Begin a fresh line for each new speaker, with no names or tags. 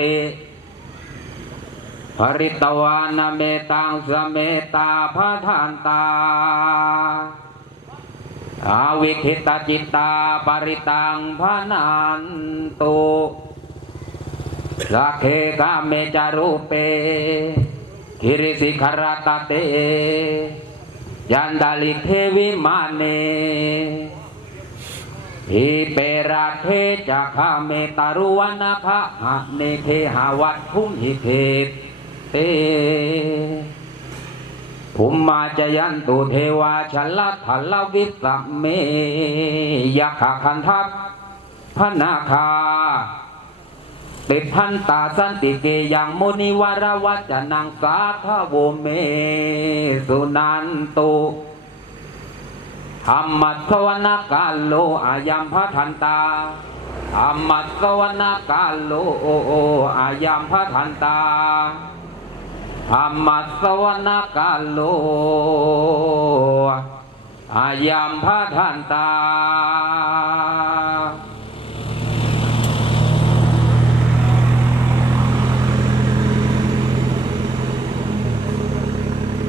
ติภริตวานาเมตังสเมตาพระทานตา อาวิคิตาจิตตาปริตังพานันตุสักเคกาเมจารุเปกิริสิขรตเต ยันดาลิเทวิมาเน หิเปราเทจักขเมตารุวนาคะหะเนเคหาวัตทุมหิเทเตภูมิมาจยันตุเทวาชลทัลลวิสัมเมยขะคันทัพพนาคาติพันตาสันติเกยังมุนิวรวัจนังสาขโวเมสุนันตุ ธรรมัสวนกาโลอายัมพะทันตาธรรมัสวนกาโลอายัมพะทันตาธรรมสวนกาโลอายัมพะทันตา